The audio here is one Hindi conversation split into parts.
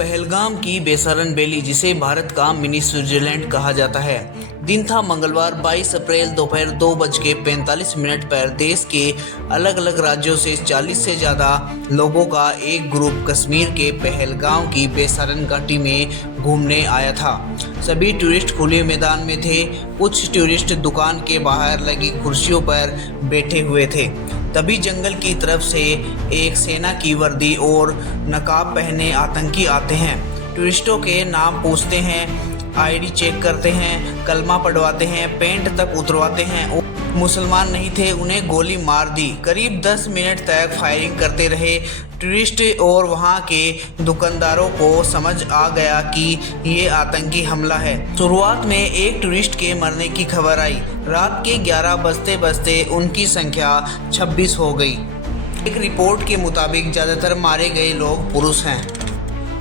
पहलगाम की बेसारन वैली, जिसे भारत का मिनी स्विट्जरलैंड कहा जाता है। दिन था मंगलवार 22 अप्रैल दोपहर 2:45 पर देश के अलग अलग राज्यों से 40 से ज़्यादा लोगों का एक ग्रुप कश्मीर के पहलगाम की बेसारन घाटी में घूमने आया था। सभी टूरिस्ट खुले मैदान में थे। कुछ टूरिस्ट दुकान के बाहर लगी कुर्सियों पर बैठे हुए थे। तभी जंगल की तरफ से एक सेना की वर्दी और नकाब पहने आतंकी आते हैं। टूरिस्टों के नाम पूछते हैं, आईडी चेक करते हैं, कलमा पढ़वाते हैं, पेंट तक उतरवाते हैं। मुसलमान नहीं थे, उन्हें गोली मार दी। करीब 10 मिनट तक फायरिंग करते रहे। टूरिस्ट और वहां के दुकानदारों को समझ आ गया कि ये आतंकी हमला है। शुरुआत में एक टूरिस्ट के मरने की खबर आई। रात के 11 बजते बजते उनकी संख्या 26 हो गई। एक रिपोर्ट के मुताबिक ज़्यादातर मारे गए लोग पुरुष हैं।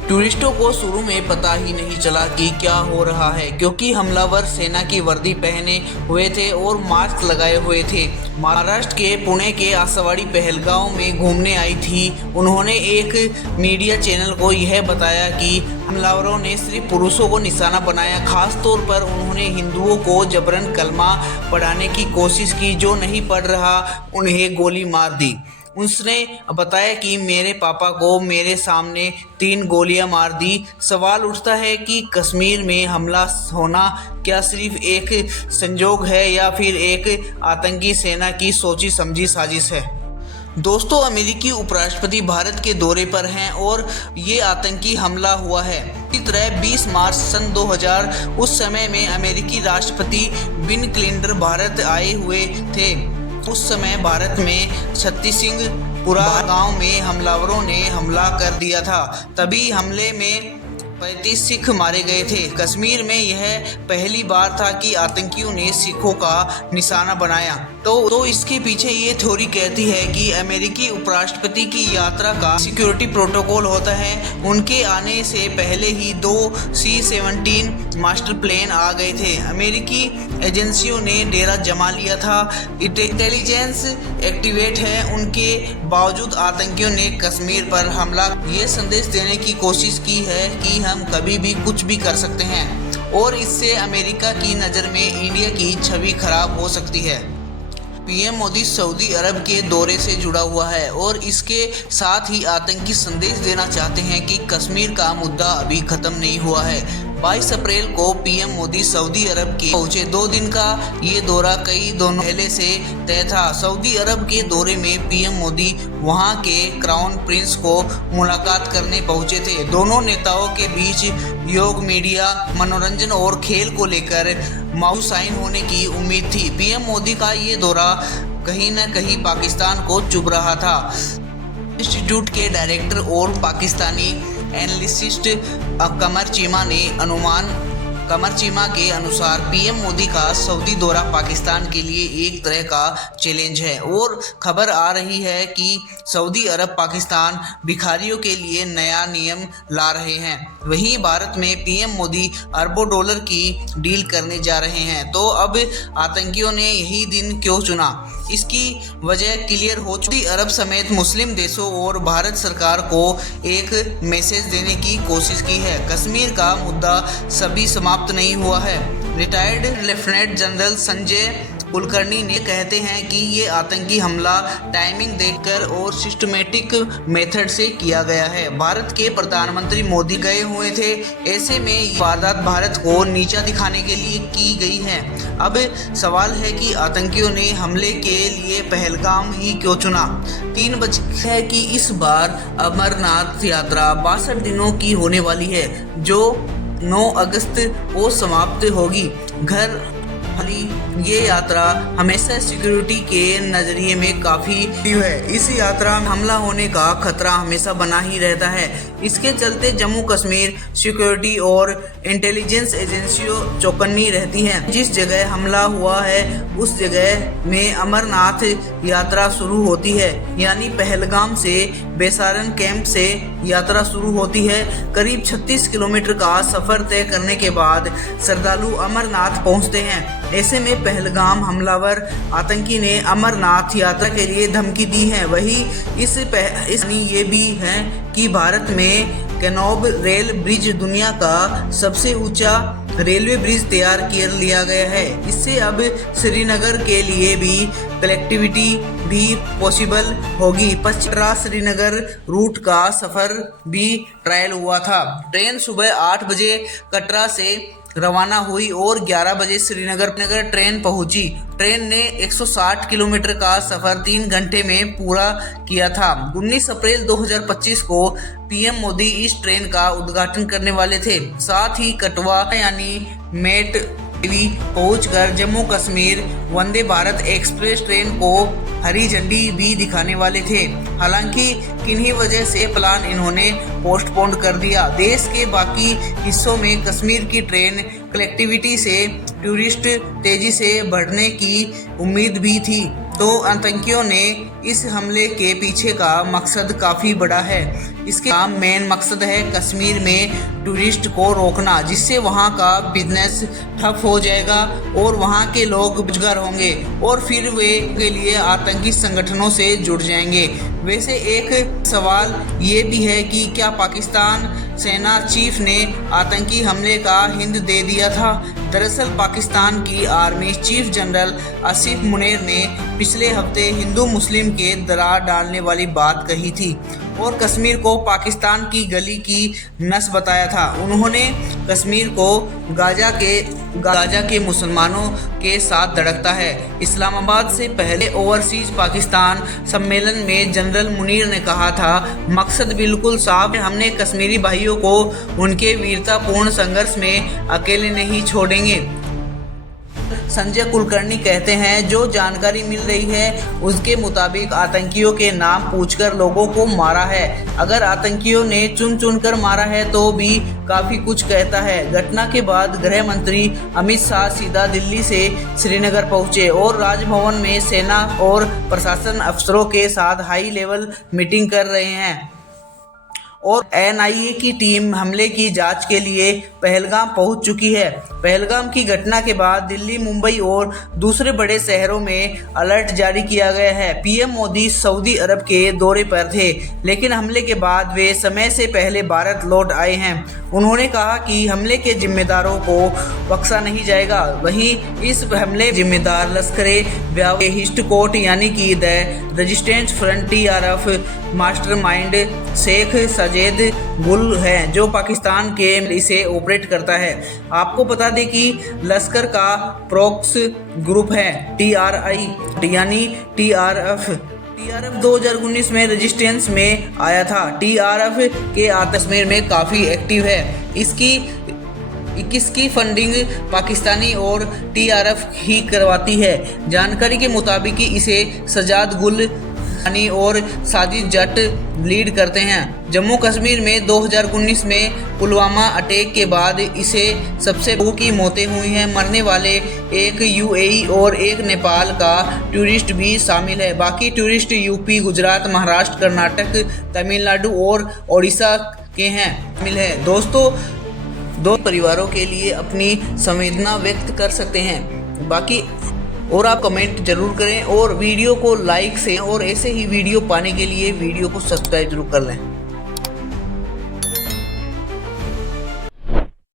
टूरिस्टों को शुरू में पता ही नहीं चला कि क्या हो रहा है, क्योंकि हमलावर सेना की वर्दी पहने हुए थे और मास्क लगाए हुए थे। महाराष्ट्र के पुणे के आसवाड़ी पहलगाम में घूमने आई थी। उन्होंने एक मीडिया चैनल को यह बताया कि हमलावरों ने सिर्फ पुरुषों को निशाना बनाया। खास तौर पर उन्होंने हिंदुओं को जबरन कलमा पढ़ाने की कोशिश की। जो नहीं पढ़ रहा उन्हें गोली मार दी। उसने बताया कि मेरे पापा को मेरे सामने 3 गोलियां मार दी। सवाल उठता है कि कश्मीर में हमला होना क्या सिर्फ एक संजोग है या फिर एक आतंकी सेना की सोची समझी साजिश है। दोस्तों, अमेरिकी उपराष्ट्रपति भारत के दौरे पर हैं और ये आतंकी हमला हुआ है। इसी तरह 20 मार्च सन 2000 उस समय में अमेरिकी राष्ट्रपति बिल क्लिंटन भारत आए हुए थे। उस समय भारत में छत्तीसगढ़ गांव में हमलावरों ने हमला कर दिया था। तभी हमले में 35 सिख मारे गए थे। कश्मीर में यह पहली बार था कि आतंकियों ने सिखों का निशाना बनाया। तो इसके पीछे ये थ्योरी कहती है कि अमेरिकी उपराष्ट्रपति की यात्रा का सिक्योरिटी प्रोटोकॉल होता है। उनके आने से पहले ही 2 C-17 मास्टर प्लेन आ गए थे। अमेरिकी एजेंसियों ने डेरा जमा लिया था। इंटेलिजेंस एक्टिवेट है। उनके बावजूद आतंकियों ने कश्मीर पर हमला ये संदेश देने की कोशिश की है कि हम कभी भी कुछ भी कर सकते हैं और इससे अमेरिका की नज़र में इंडिया की छवि खराब हो सकती है। पीएम मोदी सऊदी अरब के दौरे से जुड़ा हुआ है और इसके साथ ही आतंकी संदेश देना चाहते हैं कि कश्मीर का मुद्दा अभी खत्म नहीं हुआ है। 22 अप्रैल को पीएम मोदी सऊदी अरब के पहुंचे। 2 दिन का ये दौरा कई दिनों पहले से तय था। सऊदी अरब के दौरे में पीएम मोदी वहां के क्राउन प्रिंस को मुलाकात करने पहुंचे थे। दोनों नेताओं के बीच योग, मीडिया, मनोरंजन और खेल को लेकर माहौल साइन होने की उम्मीद थी। पीएम मोदी का ये दौरा कहीं न कहीं पाकिस्तान को चुभ रहा था। इंस्टीट्यूट के डायरेक्टर और पाकिस्तानी एनालिस्ट कमर चीमा के अनुसार पीएम मोदी का सऊदी दौरा पाकिस्तान के लिए एक तरह का चैलेंज है और खबर आ रही है कि सऊदी अरब पाकिस्तान भिखारियों के लिए नया नियम ला रहे हैं। वहीं भारत में पीएम मोदी अरबों डॉलर की डील करने जा रहे हैं। तो अब आतंकियों ने यही दिन क्यों चुना, इसकी वजह क्लियर हो चुकी। अरब समेत मुस्लिम देशों और भारत सरकार को एक मैसेज देने की कोशिश की है। कश्मीर का मुद्दा सभी समाप्त नहीं हुआ है। Retired lieutenant general Sanjay Kulkarni ने कहते हैं कि ये आतंकी हमला टाइमिंग देखकर और सिस्टमेटिक मेथड से किया गया है। भारत के प्रधानमंत्री मोदी गए हुए थे। ऐसे में ये वारदात भारत को नीचा दिखाने के लिए की गई है। अब सवाल है कि आतंकियों ने हमले के लिए पहलगाम ही क्यों चुना। 3 बजे है कि इस बार अमरनाथ यात्रा 62 दिनों की होने वाली है, जो 9 अगस्त को समाप्त होगी। ये यात्रा हमेशा सिक्योरिटी के नज़रिए में काफ़ी है। इस यात्रा में हमला होने का खतरा हमेशा बना ही रहता है। इसके चलते जम्मू कश्मीर सिक्योरिटी और इंटेलिजेंस एजेंसियों चौकन्नी रहती हैं। जिस जगह हमला हुआ है उस जगह में अमरनाथ यात्रा शुरू होती है, यानी पहलगाम से बेसारन कैंप से यात्रा शुरू होती है। करीब 36 किलोमीटर का सफ़र तय करने के बाद श्रद्धालु अमरनाथ पहुंचते हैं। ऐसे में पहलगाम हमलावर आतंकी ने अमरनाथ यात्रा के लिए धमकी दी है। वही ये भी है कि भारत में कैनोब रेल ब्रिज दुनिया का सबसे ऊंचा रेलवे ब्रिज तैयार कर लिया गया है। इससे अब श्रीनगर के लिए भी कनेक्टिविटी भी पॉसिबल होगी। कटरा श्रीनगर रूट का सफर भी ट्रायल हुआ था। ट्रेन सुबह 8 बजे कटरा से रवाना हुई और 11 बजे श्रीनगर ट्रेन पहुंची। ट्रेन ने 160 किलोमीटर का सफर 3 घंटे में पूरा किया था। 19 अप्रैल 2025 को पीएम मोदी इस ट्रेन का उद्घाटन करने वाले थे। साथ ही कटवा यानी मेट पहुंचकर जम्मू कश्मीर वंदे भारत एक्सप्रेस ट्रेन को हरी झंडी भी दिखाने वाले थे। हालांकि किन्हीं वजह से प्लान इन्होंने पोस्टपोन कर दिया। देश के बाकी हिस्सों में कश्मीर की ट्रेन कनेक्टिविटी से टूरिस्ट तेजी से बढ़ने की उम्मीद भी थी, तो आतंकियों ने इस हमले के पीछे का मकसद काफ़ी बड़ा है। इसके मेन मकसद है कश्मीर में टूरिस्ट को रोकना, जिससे वहाँ का बिजनेस ठप हो जाएगा और वहाँ के लोग बेरोजगार होंगे और फिर वे के लिए आतंकी संगठनों से जुड़ जाएंगे। वैसे एक सवाल ये भी है कि क्या पाकिस्तान सेना चीफ ने आतंकी हमले का हिंट दे दिया था? दरअसल पाकिस्तान की army chief general Asif Munir ने पिछले हफ्ते हिंदू मुस्लिम के दरार डालने वाली बात कही थी और कश्मीर को पाकिस्तान की गली की नस बताया था। उन्होंने कश्मीर को गाजा के मुसलमानों के साथ धड़कता है। इस्लामाबाद से पहले ओवरसीज पाकिस्तान सम्मेलन में जनरल मुनीर ने कहा था, मकसद बिल्कुल साफ है, हमने कश्मीरी भाइयों को उनके वीरतापूर्ण संघर्ष में अकेले नहीं छोड़ेंगे। संजय कुलकर्णी कहते हैं, जो जानकारी मिल रही है उसके मुताबिक आतंकियों के नाम पूछकर लोगों को मारा है। अगर आतंकियों ने चुन कर मारा है तो भी काफ़ी कुछ कहता है। घटना के बाद गृह मंत्री अमित शाह सीधा दिल्ली से श्रीनगर पहुंचे और राजभवन में सेना और प्रशासन अफसरों के साथ हाई लेवल मीटिंग कर रहे हैं और एनआईए की टीम हमले की जांच के लिए पहलगाम पहुंच चुकी है। पहलगाम की घटना के बाद दिल्ली, मुंबई और दूसरे बड़े शहरों में अलर्ट जारी किया गया है। पीएम मोदी सऊदी अरब के दौरे पर थे, लेकिन हमले के बाद वे समय से पहले भारत लौट आए हैं। उन्होंने कहा कि हमले के जिम्मेदारों को बख्शा नहीं जाएगा। वहीं इस हमले जिम्मेदार लश्कर-ए हिंद यानी कि the resistance front TRF mastermind Sheikh Sajid Gul है, जो पाकिस्तान के इसे ऑपरेट करता है। आपको बता दें कि लश्कर का प्रॉक्स ग्रुप है TRI यानी TRF 2019 में रेजिस्टेंस में आया था। TRF के कश्मीर में काफ़ी एक्टिव है। इसकी फंडिंग पाकिस्तानी और TRF ही करवाती है। जानकारी के मुताबिक इसे सजाद गुल और साजिद जट लीड करते हैं। जम्मू कश्मीर में 2019 में पुलवामा अटैक के बाद इसे सबसे लोगों की मौतें हुई हैं। मरने वाले एक UAE और एक नेपाल का टूरिस्ट भी शामिल है। बाकी टूरिस्ट यूपी, गुजरात, महाराष्ट्र, कर्नाटक, तमिलनाडु और ओडिशा के हैं शामिल है। दोस्तों, दो परिवारों के लिए अपनी संवेदना व्यक्त कर सकते हैं। बाकी और आप कमेंट जरूर करें और वीडियो को लाइक से और ऐसे ही वीडियो पाने के लिए वीडियो को सब्सक्राइब जरूर कर लें।